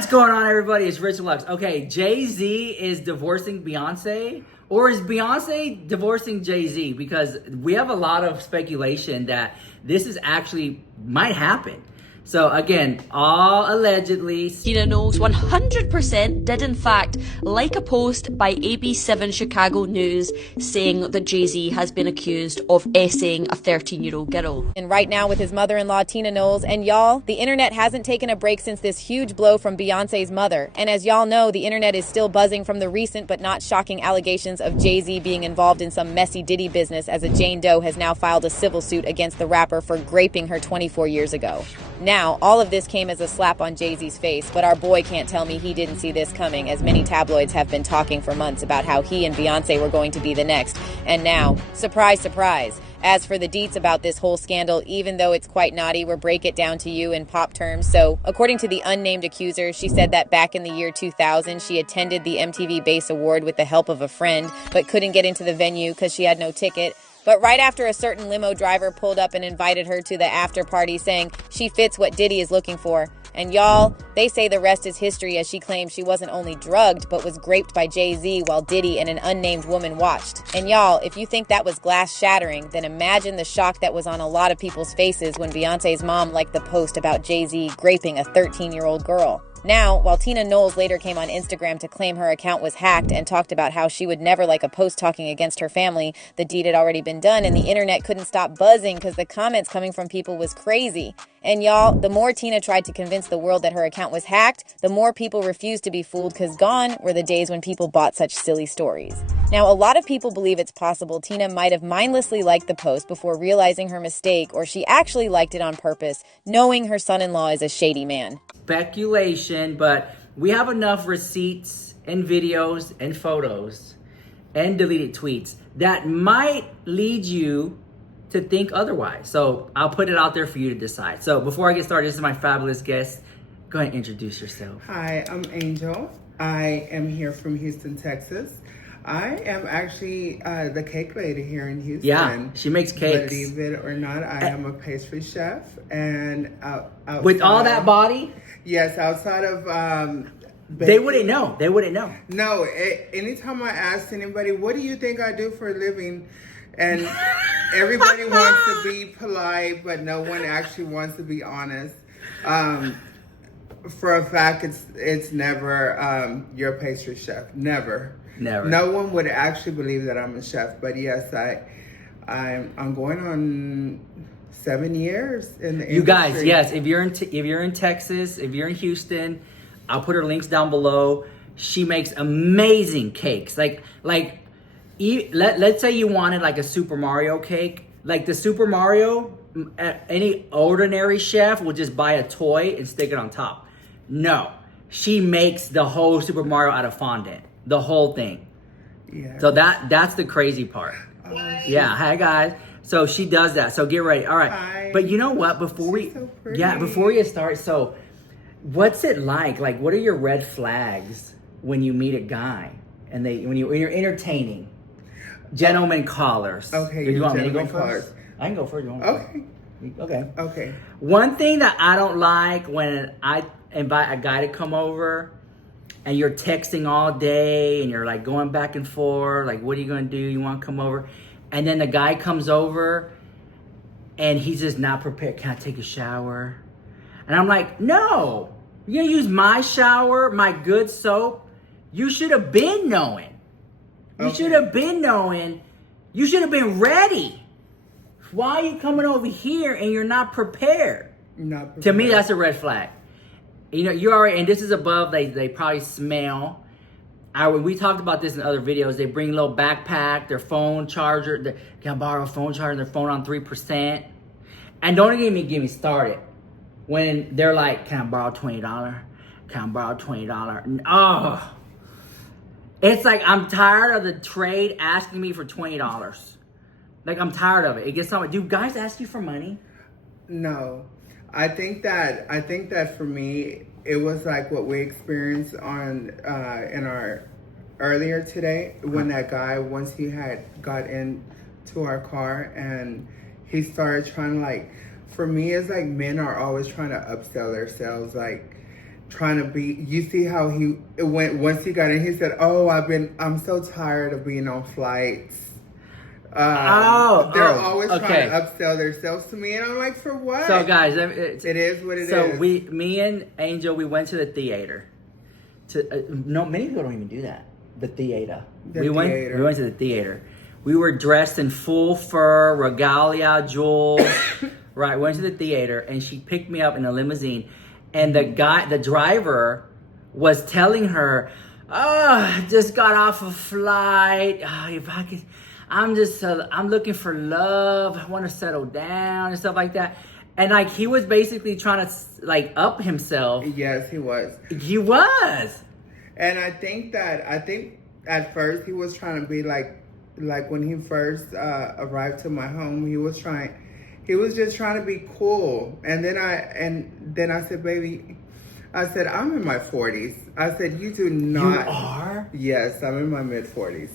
What's going on, everybody? It's Rich Lux. Okay, Jay-Z is divorcing Beyonce, or is Beyonce divorcing Jay-Z? Because we have a lot of speculation that this is actually might happen. So again, all allegedly. Tina Knowles 100% did in fact like a post by AB7 Chicago News saying that Jay-Z has been accused of essing a 13-year-old girl. And right now with his mother-in-law Tina Knowles, and y'all, the internet hasn't taken a break since this huge blow from Beyonce's mother. And as y'all know, the internet is still buzzing from the recent but not shocking allegations of Jay-Z being involved in some messy Diddy business, as a Jane Doe has now filed a civil suit against the rapper for graping her 24 years ago. Now, all of this came as a slap on Jay-Z's face, but our boy can't tell me he didn't see this coming, as many tabloids have been talking for months about how he and Beyoncé were going to be the next. And now, surprise, surprise. As for the deets about this whole scandal, even though it's quite naughty, we'll break it down to you in pop terms. So, according to the unnamed accuser, she said that back in the year 2000, she attended the MTV Base Award with the help of a friend, but couldn't get into the venue because she had no ticket. But right after a certain limo driver pulled up and invited her to the after party, saying she fits what Diddy is looking for. And y'all, they say the rest is history, as she claims she wasn't only drugged, but was graped by Jay-Z while Diddy and an unnamed woman watched. And y'all, if you think that was glass shattering, then imagine the shock that was on a lot of people's faces when Beyonce's mom liked the post about Jay-Z graping a 13-year-old girl. Now, while Tina Knowles later came on Instagram to claim her account was hacked and talked about how she would never like a post talking against her family, the deed had already been done and the internet couldn't stop buzzing because the comments coming from people was crazy. And y'all, the more Tina tried to convince the world that her account was hacked, the more people refused to be fooled, because gone were the days when people bought such silly stories. Now, a lot of people believe it's possible Tina might have mindlessly liked the post before realizing her mistake, or she actually liked it on purpose, knowing her son-in-law is a shady man. Speculation, but we have enough receipts and videos and photos and deleted tweets that might lead you to think otherwise. So I'll put it out there for you to decide. So before I get started, this is my fabulous guest. Go ahead and introduce yourself. Hi, I'm Angel. I am here from Houston, Texas. I am actually the cake lady here in Houston. Yeah, she makes cakes. Believe it or not, I am a pastry chef. And outside, with all that body? Yes, outside of they wouldn't know. They wouldn't know. No, anytime I ask anybody, what do you think I do for a living? And everybody wants to be polite, but no one actually wants to be honest. For a fact, it's never you're a pastry chef. Never. No one would actually believe that I'm a chef. But yes, I'm going on 7 years in the industry. You guys, yes, if you're in Texas, if you're in Houston, I'll put her links down below. She makes amazing cakes. Let's say you wanted like a Super Mario cake. Like the Super Mario, any ordinary chef will just buy a toy and stick it on top. No, she makes the whole Super Mario out of fondant, the whole thing. Yeah. So that's the crazy part. Yeah. Hi guys. So she does that. So get ready. All right. Hi. But you know what? Before we start, so what's it like? Like, what are your red flags when you meet a guy and when you're entertaining? Gentlemen callers. Okay. Do you want me to go first? I can go first. You want Okay. Okay. Okay. One thing that I don't like when I invite a guy to come over and you're texting all day and you're like going back and forth, like, what are you going to do? You want to come over? And then the guy comes over and he's just not prepared. Can I take a shower? And I'm like, no, you're going to use my shower, my good soap. You should have been knowing. You should have been knowing. You should have been ready. Why are you coming over here and you're not prepared? Not prepared. To me, that's a red flag. You know, you already, and this is above, they probably smell. We talked about this in other videos. They bring a little backpack, their phone charger. Can I borrow a phone charger? Their phone on 3%. And don't get me started when they're like, can I borrow $20? Can I borrow $20? Oh, it's like I'm tired of the trade asking me for $20. Like, I'm tired of it. It gets something. Do guys ask you for money? No. I think that for me, it was like what we experienced on in our earlier today, when that guy, once he had got into our car and he started trying to, like, for me, it's like men are always trying to upsell themselves. Like, trying to be. You see how he went once he got in. He said, "Oh, I'm so tired of being on flights." They're always trying to upsell themselves to me, and I'm like, for what? So guys, it is what it is. So me and Angel, we went to the theater. No, many people don't even do that. The theater. We went to the theater. We were dressed in full fur, regalia, jewels. Right, went to the theater, and she picked me up in a limousine, and the driver was telling her, "Oh, just got off a flight. Oh, if I could, I'm looking for love. I want to settle down and stuff like that." And like he was basically trying to like up himself. Yes, he was. He was. And I think at first he was trying to be like when he first arrived to my home, he was just trying to be cool. And then I said, "Baby," I said, "I'm in my 40s." I said, "You do not." You are? Yes, I'm in my mid 40s.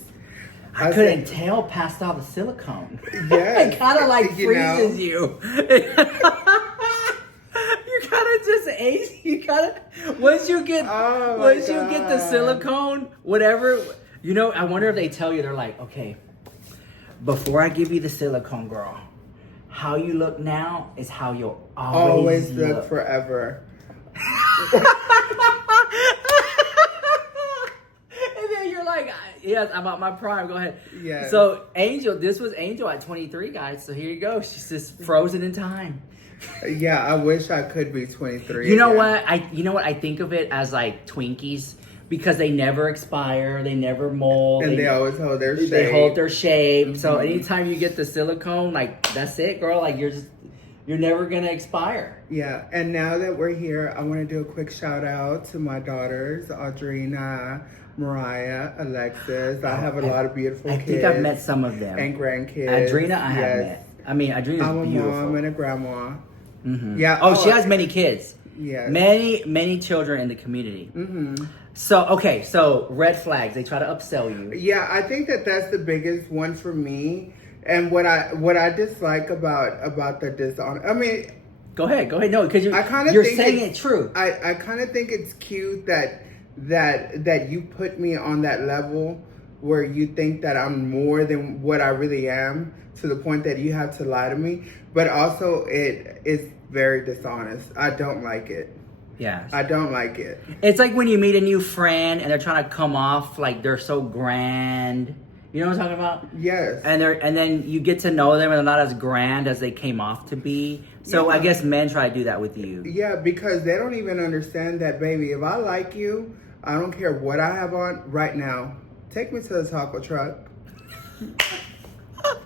I couldn't tell past all the silicone. Yes. It kind of like freezes you. You gotta just age. You gotta once you get the silicone, whatever. You know, I wonder if they tell you, they're like, "Okay, before I give you the silicone, girl, how you look now is how you'll always look forever." And then you're like, "Yes, I'm at my prime. Go ahead." Yeah. So this was Angel at 23, guys. So here you go. She's just frozen in time. Yeah, I wish I could be 23. You know what? I think of it as like Twinkies because they never expire, they never mold, and they always hold their shape. They hold their shape. Mm-hmm. So anytime you get the silicone, like that's it, girl. Like you're never gonna expire. Yeah. And now that we're here, I want to do a quick shout out to my daughters, Audrina, Mariah, Alexis. I have a lot of beautiful kids. I think I've met some of them. And grandkids. Adrina, I have met. I mean, Adrina's I'm a beautiful. mom and a grandma. Mm-hmm. Yeah. Oh, she has many kids. Yes. Many children in the community. Mm-hmm. So red flags. They try to upsell you. Yeah, I think that's the biggest one for me. And what I dislike about the dishonor. I mean, go ahead. No, because you're saying it true. I kind of think it's cute that you put me on that level where you think that I'm more than what I really am, to the point that you have to lie to me. But also, it is very dishonest. I don't like it. Yeah. I don't like it. It's like when you meet a new friend and they're trying to come off like they're so grand. You know what I'm talking about? Yes. And then you get to know them and they're not as grand as they came off to be. So I guess men try to do that with you. Yeah, because they don't even understand that, baby. If I like you, I don't care what I have on right now. Take me to the taco truck.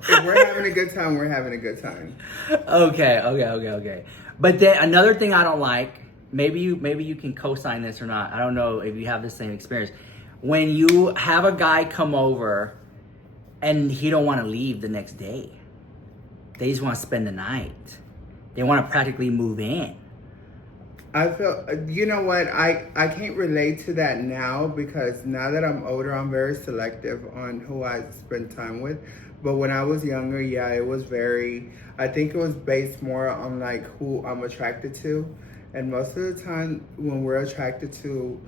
If we're having a good time, we're having a good time. Okay. But then another thing I don't like, maybe you can co-sign this or not. I don't know if you have the same experience. When you have a guy come over and he don't want to leave the next day. They just want to spend the night. They want to practically move in. I feel, you know what, I can't relate to that now, because now that I'm older, I'm very selective on who I spend time with. But when I was younger, yeah, it was I think it was based more on like who I'm attracted to. And most of the time when we're attracted to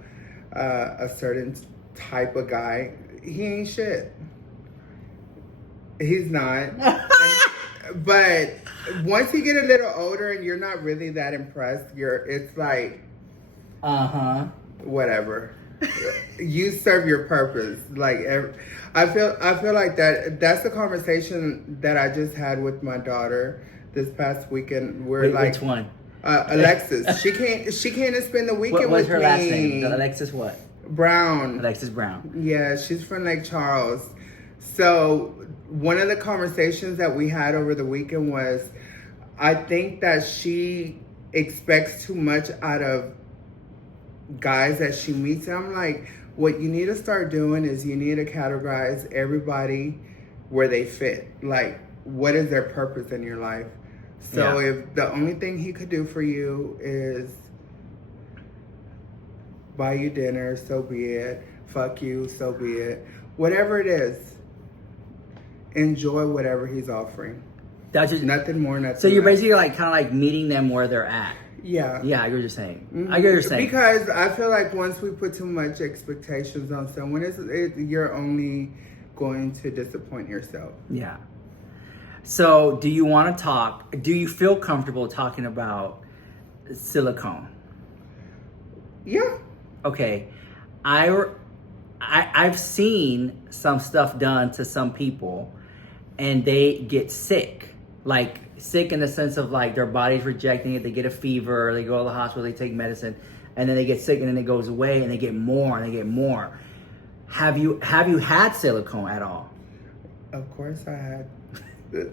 a certain type of guy, he ain't shit. He's not. But once you get a little older and you're not really that impressed, it's like, whatever. You serve your purpose. Like, I feel like that's the conversation that I just had with my daughter this past weekend. Which one? Alexis. She came to spend the weekend what was with her me. last name? Alexis what? Brown. Alexis Brown. Yeah, she's from Lake Charles. So one of the conversations that we had over the weekend was, I think that she expects too much out of guys that she meets. And I'm like, what you need to start doing is you need to categorize everybody where they fit. Like, what is their purpose in your life? So if the only thing he could do for you is buy you dinner, so be it. Fuck you, so be it. Whatever it is, enjoy whatever he's offering. That's just nothing more, nothing So you're less. basically like kind of like meeting them where they're at. Yeah. Yeah, I get what you're saying. I get what you're saying. Because I feel like once we put too much expectations on someone, you're only going to disappoint yourself. Yeah. So, do you want to talk? Do you feel comfortable talking about silicone? Yeah. Okay. I've seen some stuff done to some people, and they get sick. Like, sick in the sense of, like, their body's rejecting it. They get a fever. They go to the hospital. They take medicine. And then they get sick, and then it goes away, and they get more, and they get more. Have you had silicone at all? Of course I had.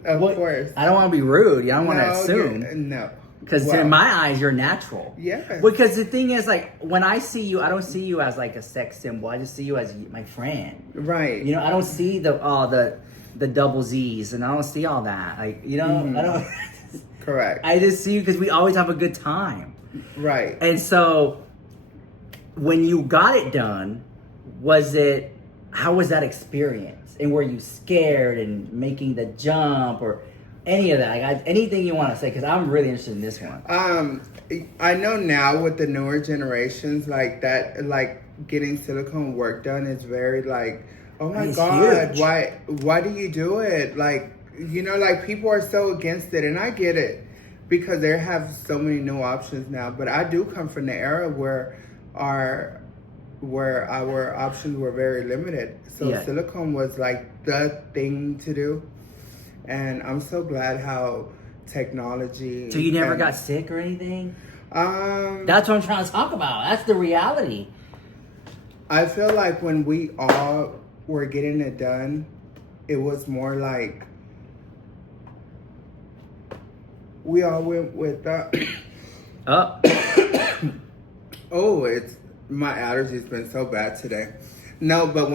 Of course. I don't want to be rude. I don't want to assume. No. Because in my eyes, you're natural. Yeah. Because the thing is, like, when I see you, I don't see you as, like, a sex symbol. I just see you as my friend. Right. You know, I don't see the double Z's, and I don't see all that. Like, you know, I don't. Correct. I just see you because we always have a good time. Right. And so, when you got it done, how was that experience? And were you scared and making the jump or any of that? Like, anything you want to say? Because I'm really interested in this one. I know now with the newer generations, like that, like getting silicone work done is very like, oh my God, huge. why do you do it? Like, you know, like people are so against it, and I get it because they have so many new options now. But I do come from the era where our options were very limited. So silicone was like the thing to do. And I'm so glad how technology... So you never got sick or anything? That's what I'm trying to talk about. That's the reality. I feel like when we all were getting it done, it was more like... We all went with... My allergies been so bad today. No, but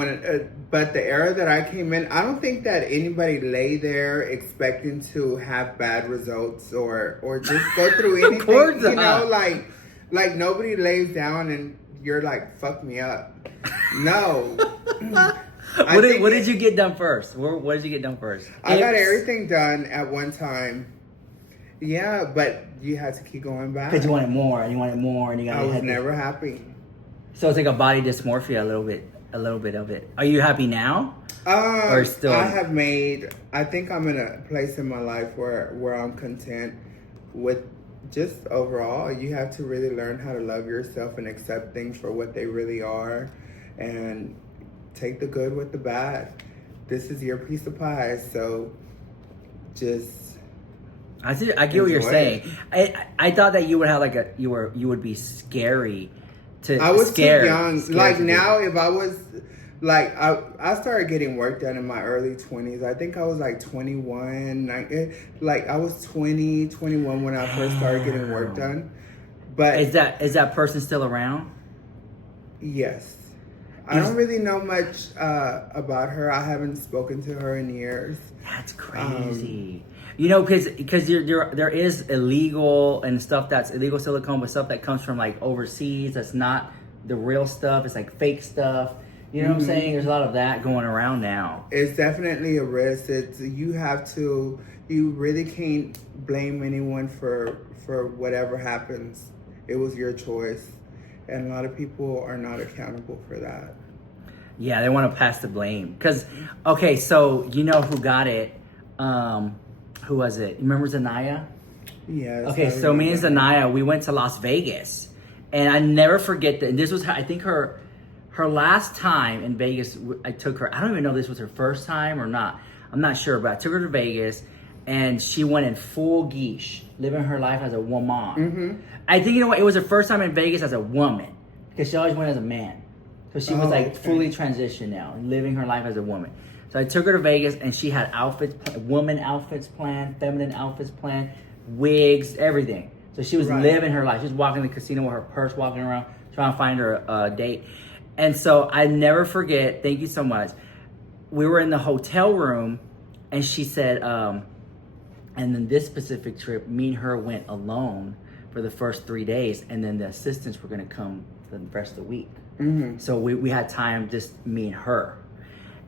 but the era that I came in, I don't think that anybody lay there expecting to have bad results or just go through anything. Of course you not. know, like nobody lays down and you're like, fuck me up. No. What did you get done first? What did you get done first? I got everything done at one time. Yeah, but you had to keep going back. Because you wanted more and you wanted more and you got. I was never happy. So it's like a body dysmorphia, a little bit of it. Are you happy now? Or still? I think I'm in a place in my life where I'm content with just overall. You have to really learn how to love yourself and accept things for what they really are and take the good with the bad. This is your piece of pie, so just I get what you're saying. I thought that you would have you would be scary. I was scared. Too young. Like now, if I was like, I started getting work done in my early 20s. I think I was like 21. Like I was 20, 21 when I first started getting work done. But is that person still around? Yes. I don't really know much about her. I haven't spoken to her in years. That's crazy. You know, because there is illegal and stuff that's illegal silicone, but stuff that comes from like overseas that's not the real stuff. It's like fake stuff. You know what I'm saying? There's a lot of that going around now. It's definitely a risk. You really can't blame anyone for whatever happens. It was your choice. And a lot of people are not accountable for that. Yeah, they want to pass the blame. Because, okay, so you know who got it? Who was it? Remember Zanaya? Yes. Okay, so me and Zanaya, we went to Las Vegas. And I never forget that. And this was, I think, her last time in Vegas. I took her. I don't even know if this was her first time or not. I'm not sure, but I took her to Vegas. And she went in full geesh, living her life as a woman. I think, you know what? It was her first time in Vegas as a woman. Because she always went as a man. So she was fully transitioned now, living her life as a woman. So I took her to Vegas, and she had woman outfits planned, feminine outfits planned, wigs, everything. So she was living her life. She was walking in the casino with her purse, walking around, trying to find her a date. And so I never forget, thank you so much, we were in the hotel room, and she said, and then this specific trip, me and her went alone for the first 3 days, and then the assistants were going to come for the rest of the week. So we had time, just me and her.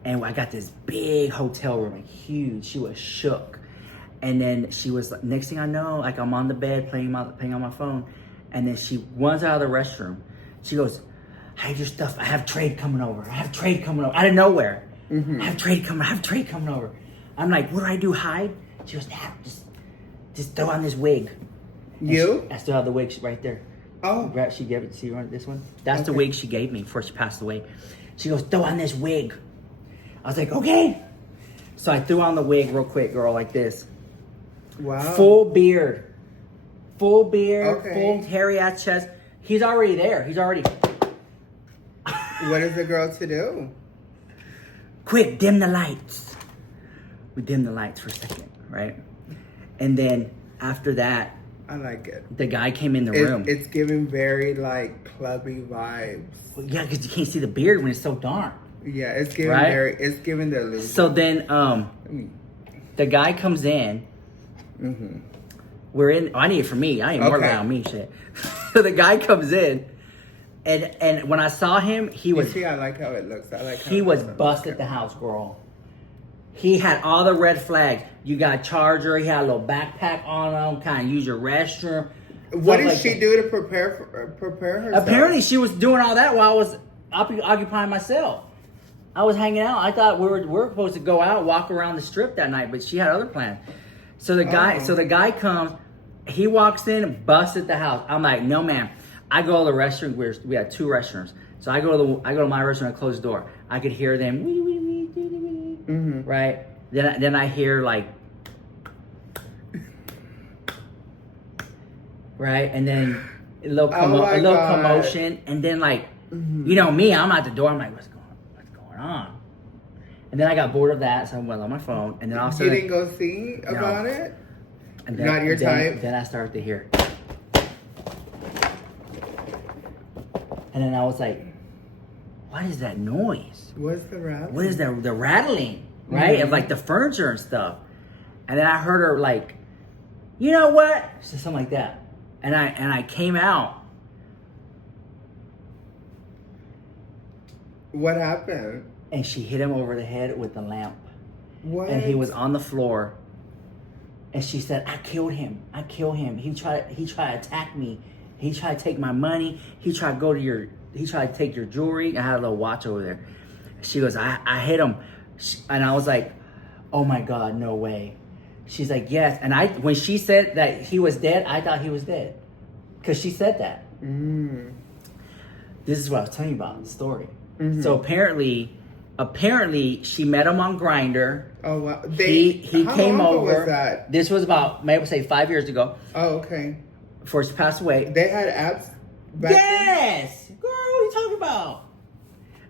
And I got this big hotel room, like huge. She was shook. And then she was, next thing I know, like I'm on the bed playing on my phone. And then she runs out of the restroom. She goes, I have your stuff. I have trade coming over. Out of nowhere. I have trade coming over. I'm like, what do I do, hide? She goes, nah, just throw on this wig. And I still have the wig right there. Oh. She gave it, see this one? That's the wig she gave me before she passed away. She goes, throw on this wig. I was like, okay. So I threw on the wig real quick, girl, like this. Wow. Full beard, full Okay. hairy ass chest. He's already there. What is the girl to do? Quick, dim the lights. We dim the lights for a second, right? And then after that, I like it. the guy came in the room. It's giving very like clubby vibes. Well, yeah, because you can't see the beard when it's so dark. Yeah, it's giving Right? it's giving the illusion. So then the guy comes in. We're in, I need it for me. I ain't more around me shit. So the guy comes in, and when I saw him, he was. See, I like how it looks. I like how He it was looks. busted the house, girl. He had all the red flags. You got charger. He had a little backpack on him. Kind of use your restroom. What did like she that. do to prepare herself? Apparently, she was doing all that while I was occupying myself. I was hanging out. I thought we were supposed to go out, walk around the strip that night, but she had other plans. So the guy comes. He walks in and busted the house. I'm like, no, man. I go to the restroom. We had 2 restrooms. So I go to my restroom and I close the door. I could hear them wee wee wee wee wee. Right. Then I hear like. Right, and then a little commotion, and then like, you know me, I'm at the door. I'm like, what's going on? And then I got bored of that, so I went on my phone, and then all of a sudden, You didn't go see about it? And then, Not your type? Then I started to hear, and then I was like, what is that noise? What's the rap? What is the rattling, right, of like the furniture and stuff? And then I heard her like, you know what? She said something like that. And I came out. What happened? And she hit him over the head with the lamp. What? And he was on the floor. And she said, I killed him. He tried to attack me. He tried to take my money. He tried to take your jewelry. I had a little watch over there. She goes, I hit him. And I was like, oh my God, no way. She's like, yes. And when she said that he was dead, I thought he was dead. Because she said that. This is what I was telling you about, the story. So apparently she met him on Grindr. Oh, wow. He how came long ago over. was that? This was about, maybe say 5 years ago. Oh, okay. Before she passed away. They had apps back Yes! Girl, what are you talking about?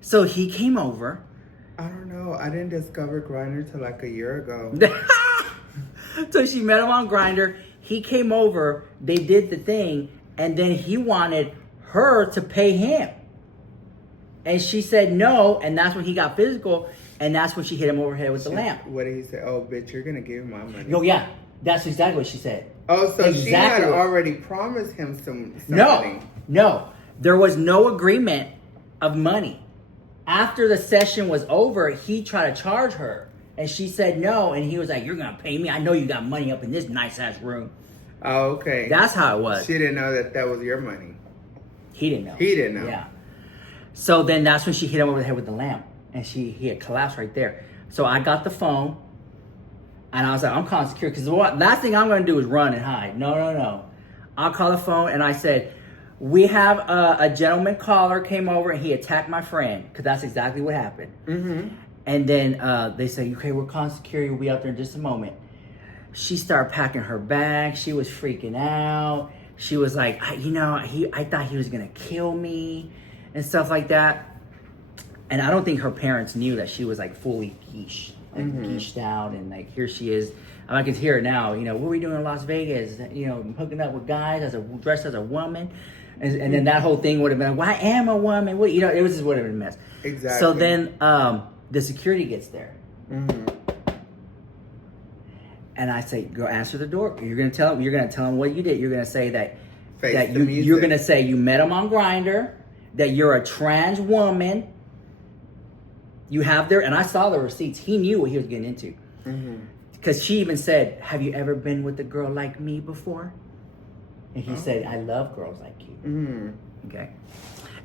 So he came over. then? I don't know. I didn't discover Grindr till like a year ago. So she met him on Grindr. He came over. They did the thing, and then he wanted her to pay him, and she said no. And that's when he got physical, and that's when she hit him over the head with the lamp. What did he say? Oh, bitch, you're gonna give me my money. Oh yeah, that's exactly what she said. Oh, so she had Exactly. already promised him some money. No, there was no agreement of money. After the session was over, he tried to charge her. And she said no, and he was like, you're going to pay me? I know you got money up in this nice-ass room. Oh, okay. That's how it was. She didn't know that was your money. He didn't know. He didn't know. Yeah. So then that's when she hit him over the head with the lamp. And he had collapsed right there. So I got the phone, and I was like, I'm calling security. Because the last thing I'm going to do is run and hide. No. I'll call the phone, and I said, we have a gentleman caller came over, and he attacked my friend. Because that's exactly what happened. And then they say, okay, we're calling security. We'll be out there in just a moment. She started packing her bag. She was freaking out. She was like, I thought he was going to kill me and stuff like that. And I don't think her parents knew that she was like fully geished, geished out. And like, here she is. I can hear it now. You know, what were we doing in Las Vegas? You know, hooking up with guys dressed as a woman. And then that whole thing would have been, well, I am a woman. What, it was just would have been a mess. Exactly. So then the security gets there. And I say, go answer the door. You're gonna tell him what you did. You're gonna say that you're gonna say you met him on Grindr, that you're a trans woman. You have and I saw the receipts. He knew what he was getting into. because she even said, "Have you ever been with a girl like me before?" And he said, "I love girls like you." Mm-hmm. Okay.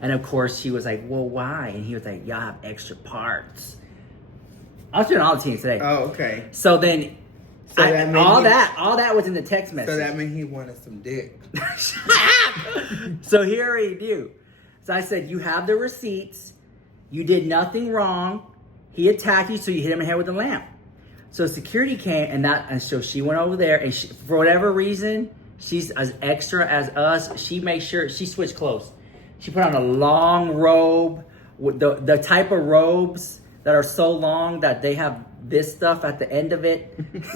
And of course, she was like, "Well, why?" And he was like, "Y'all have extra parts." I was doing all the teams today. Oh, okay. So then, So that meant all that was in the text message. So that meant he wanted some dick. Shut up! So here he do. So I said, "You have the receipts. You did nothing wrong. He attacked you, so you hit him in the head with a lamp." So security came, and so she went over there, and for whatever reason, she's as extra as us. She made sure she switched clothes. She put on a long robe, with the type of robes that are so long that they have this stuff at the end of it. You know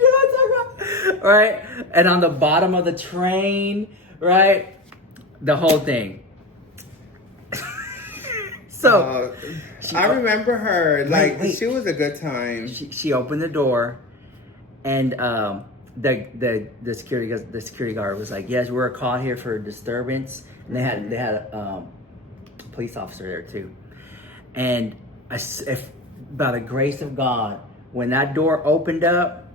what I'm talking about? Right? And on the bottom of the train, right? The whole thing. So I remember her. Like, wait. she was a good time. she opened the door, and the security guard was like, "Yes, we're caught here for a disturbance." And they had a police officer there too. And if by the grace of God, when that door opened up,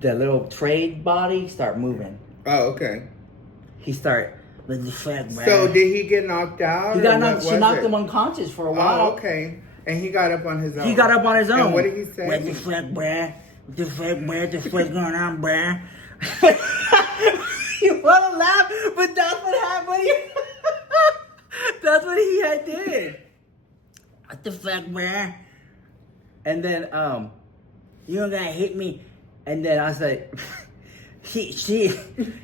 the little trade body started moving. Oh, okay. He started. What the fuck, man? So did he get knocked out? He got knocked. She knocked him unconscious for a while. Oh, okay. And he got up on his own. He got up on his own. And what did he say? What the fuck, bruh? What the fuck, bruh? What the fuck going on, bruh? You want to laugh, but that's what happened. That's what he had did. What the fuck, bruh? And then, you don't gotta hit me. And then I was like, he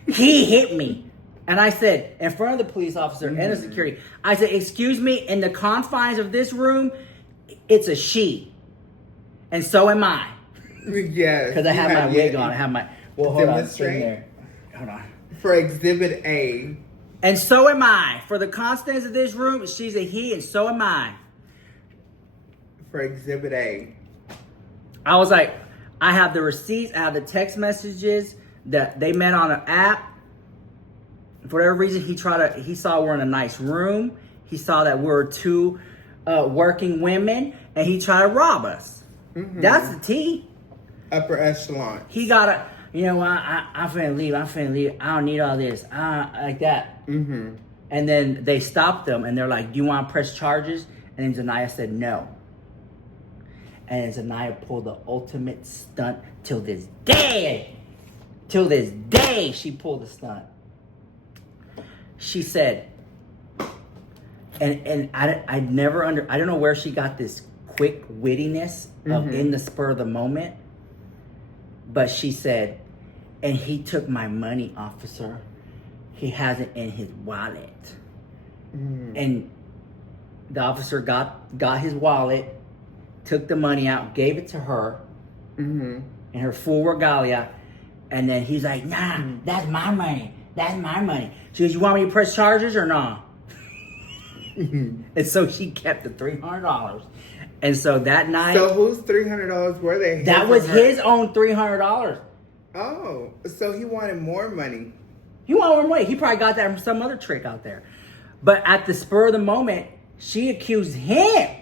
hit me. And I said, in front of the police officer and the security, I said, "Excuse me, in the confines of this room, it's a she. And so am I." Yes. Because I have my wig on. I have my, well, hold on. Demonstrate. Stay there. Hold on. For Exhibit A. And so am I. For the constants of this room, she's a he, and so am I. For Exhibit A. I was like, I have the receipts, I have the text messages that they met on an app. For whatever reason, he saw we're in a nice room. He saw that we're two working women, and he tried to rob us. Mm-hmm. That's the T. Upper echelon. He got a, you know, I'm finna leave. I don't need all this. Like that. Mm-hmm. And then they stopped them, and they're like, "Do you want to press charges?" And then Zanaya said no. And Zanaya pulled the ultimate stunt till this day. Till this day, she pulled the stunt. She said, and I don't know where she got this quick wittiness of in the spur of the moment, but she said, "And he took my money, officer. He has it in his wallet." And the officer got his wallet, took the money out, gave it to her in her full regalia, and then he's like, "Nah, that's my money. That's my money." She goes, "You want me to press charges or not?" And so she kept the $300. And so that night, So whose $300 were they? that was his own $300. Oh, so he wanted more money. He wanted more money. He probably got that from some other trick out there. But at the spur of the moment, she accused him.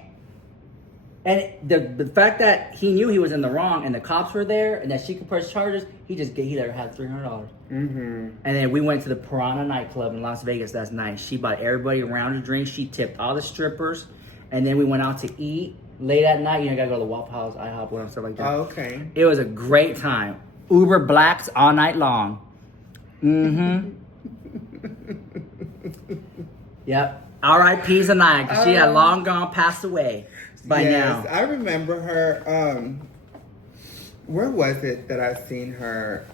And the fact that he knew he was in the wrong and the cops were there and that she could press charges, he let her have $300. And then we went to the Piranha nightclub in Las Vegas that night. She bought everybody a round of drinks. She tipped all the strippers. And then we went out to eat late at night. You know, you gotta go to the Waffle House, IHOP, and stuff like that. Oh, okay. It was a great time. Uber Blacks all night long. Yep. R.I.P. Zanaya, because she had long gone, passed away by now. I remember her. Where was it that I seen her?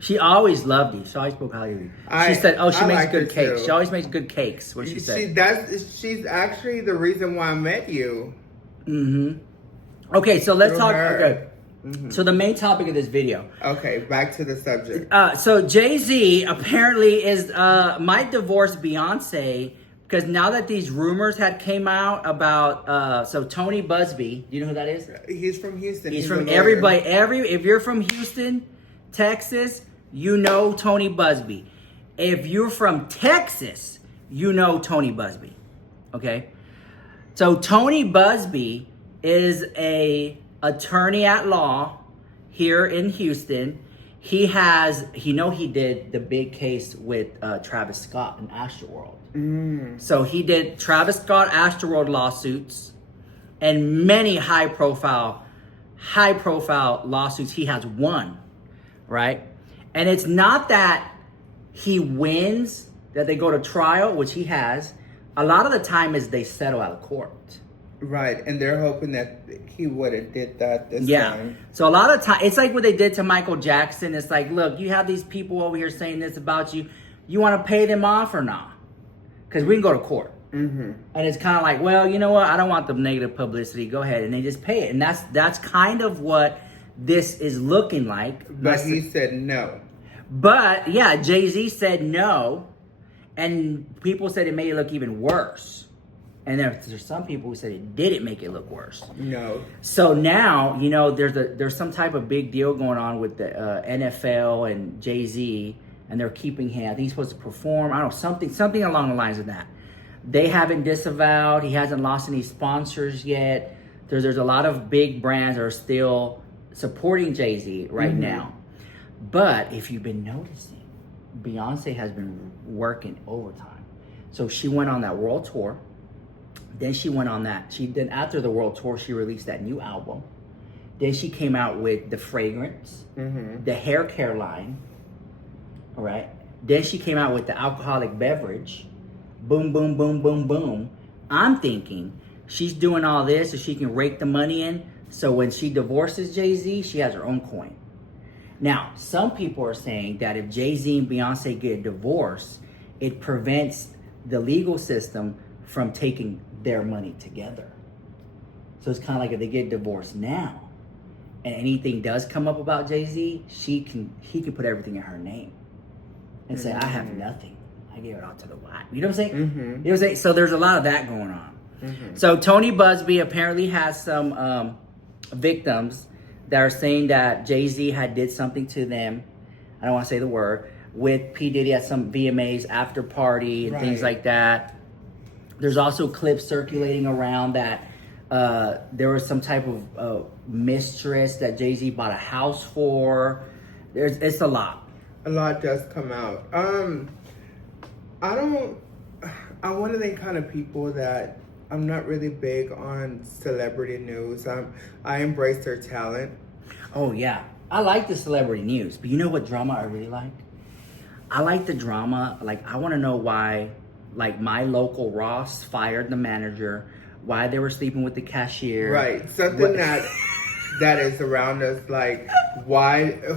She always loved you. She always spoke highly of you. She said, "Oh, she makes good cakes. She always makes good cakes." What she said. She's actually the reason why I met you. Okay, so let's Through talk. her. Okay. So the main topic of this video. Okay, back to the subject. So Jay-Z apparently might divorce Beyonce because now that these rumors had came out about so Tony Busby, do you know who that is? He's from Houston. He's a from lawyer. everybody. If you're from Houston, Texas, you know Tony Busby. If you're from Texas, you know Tony Busby. Okay? So Tony Busby is a attorney at law here in Houston. He did the big case with Travis Scott and Astroworld. So he did Travis Scott Astroworld lawsuits and many high profile lawsuits he has won, right? And it's not that he wins, that they go to trial, which he has. A lot of the time is they settle out of court. Right, and they're hoping that he would have did that this time. So a lot of time, it's like what they did to Michael Jackson. It's like, look, you have these people over here saying this about you. You want to pay them off or not? Because we can go to court. And it's kind of like, well, you know what? I don't want the negative publicity. Go ahead, and they just pay it. And that's kind of what this is looking like. But he said no. But yeah, Jay-Z said no, and people said it made it look even worse. And there's some people who said it didn't make it look worse. No. So now, you know, there's some type of big deal going on with the NFL and Jay-Z, and they're keeping him. I think he's supposed to perform. I don't know, something along the lines of that. They haven't disavowed. He hasn't lost any sponsors yet. There's a lot of big brands that are still supporting Jay-Z right now. But if you've been noticing, Beyoncé has been working overtime. So she went on that world tour. Then she went on that. Then after the world tour, she released that new album. Then she came out with the fragrance, the hair care line. All right. Then she came out with the alcoholic beverage. Boom, boom, boom, boom, boom. I'm thinking she's doing all this so she can rake the money in. So when she divorces Jay-Z, she has her own coin. Now, some people are saying that if Jay-Z and Beyonce get a divorce, it prevents the legal system from taking their money together. So it's kind of like if they get divorced now and anything does come up about Jay-Z, he can put everything in her name and say, I have nothing. I gave it all to the wife. You know what I'm saying? You know what I'm saying? So there's a lot of that going on. So Tony Busby apparently has some victims that are saying that Jay-Z had did something to them. I don't want to say the word. With P. Diddy at some VMAs after party and things like that. There's also clips circulating around that there was some type of mistress that Jay-Z bought a house for. It's a lot. A lot does come out. I'm one of the kind of people that I'm not really big on celebrity news. I embrace their talent. Oh yeah, I like the celebrity news, but you know what drama I really like? I like the drama. Like, I want to know why, like, my local Ross fired the manager, why they were sleeping with the cashier. Right, something that is around us, like,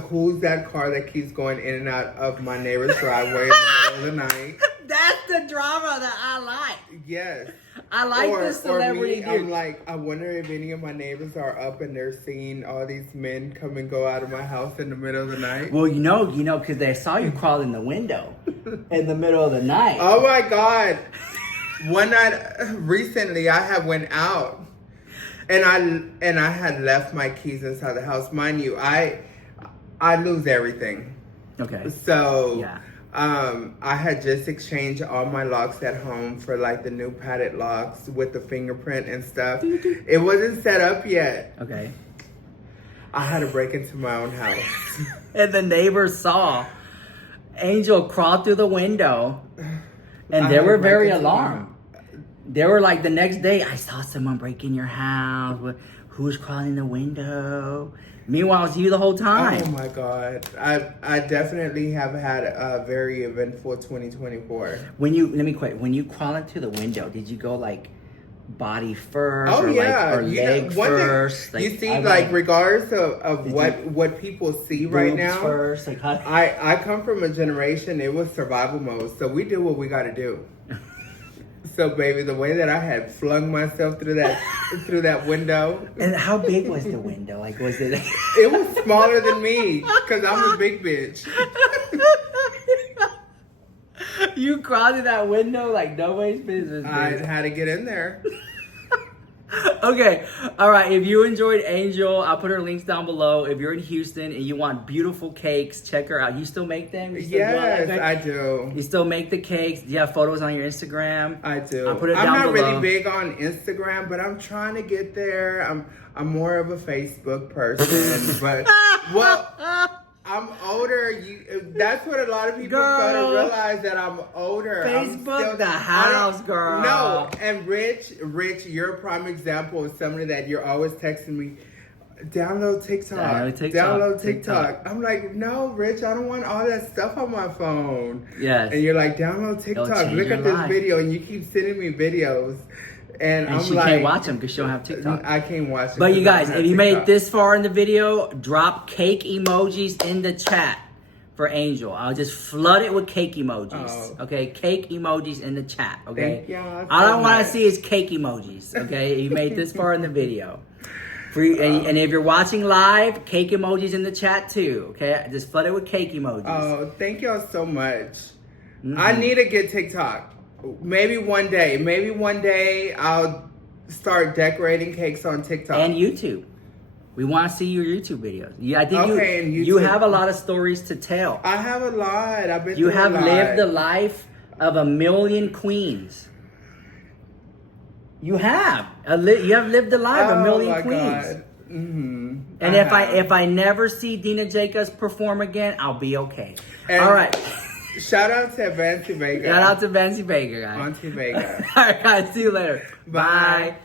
who's that car that keeps going in and out of my neighbor's driveway in the middle of the night? That's the drama that I like. Yes. I like the celebrity news. I'm like, I wonder if any of my neighbors are up and they're seeing all these men come and go out of my house in the middle of the night. Well, you know, because they saw you crawl in the window in the middle of the night. Oh my God. One night recently I had went out and I had left my keys inside the house. Mind you, I lose everything. Okay. So yeah. I had just exchanged all my locks at home for like the new padded locks with the fingerprint and stuff. It wasn't set up yet. Okay. I had to break into my own house. And the neighbors saw Angel crawl through the window, and they were very alarmed. They were like, the next day, I saw someone break in your house. Who's crawling the window? Meanwhile, it's you the whole time. Oh my God. I definitely have had a very eventful 2024. When you crawl into the window, did you go like body first? Oh, or yeah. Like, or leg first? You see, like, regardless of what people see right now, first, like, I come from a generation, it was survival mode. So we do what we got to do. So, baby, the way that I had flung myself through that window. And how big was the window? Like, was it? It was smaller than me, because I'm a big bitch. You crawled through that window like nobody's business. I had to get in there. Okay, all right. If you enjoyed Angel, I'll put her links down below. If you're in Houston and you want beautiful cakes, check her out. You still make them? You still do all that, Yes, okay? I do. You still make the cakes? Do you have photos on your Instagram? I do. I'll put it I'm down not below. really big on Instagram, but I'm trying to get there. I'm more of a Facebook person, but well, I'm older. That's what a lot of people fail to realize, that I'm older. Facebook the house, girl. No, and Rich, you're a prime example of somebody that you're always texting me. Download TikTok. Download TikTok. I'm like, no, Rich, I don't want all that stuff on my phone. Yes. And you're like, download TikTok. change Look your at this life. video, and you keep sending me videos. And I'm she like, can't watch them because she don't have TikTok. I can't watch it. But you guys, if you made TikTok. it this far in the video, drop cake emojis in the chat for Angel. I'll just flood it with cake emojis. Oh. Okay, cake emojis in the chat. Okay. Thank y'all All I so want to much. see is cake emojis. Okay, you made it this far in the video. And if you're watching live, cake emojis in the chat too. Okay, just flood it with cake emojis. Oh, thank y'all so much. I need to get TikTok. Maybe one day I'll start decorating cakes on TikTok. And YouTube. We want to see your YouTube videos. Yeah, I think and you YouTube. have a lot of stories to tell. I have a lot. I've been You through have a lot. lived the life of a million queens. You have. You have lived the life of a million queens. God. Mm-hmm. And if I never see Dina Jacobs perform again, I'll be okay. And all right. Shout out to Vancy Vega. Shout out to Vancy Baker, guys. Auntie Vega. All right, guys. See you later. Bye. Bye.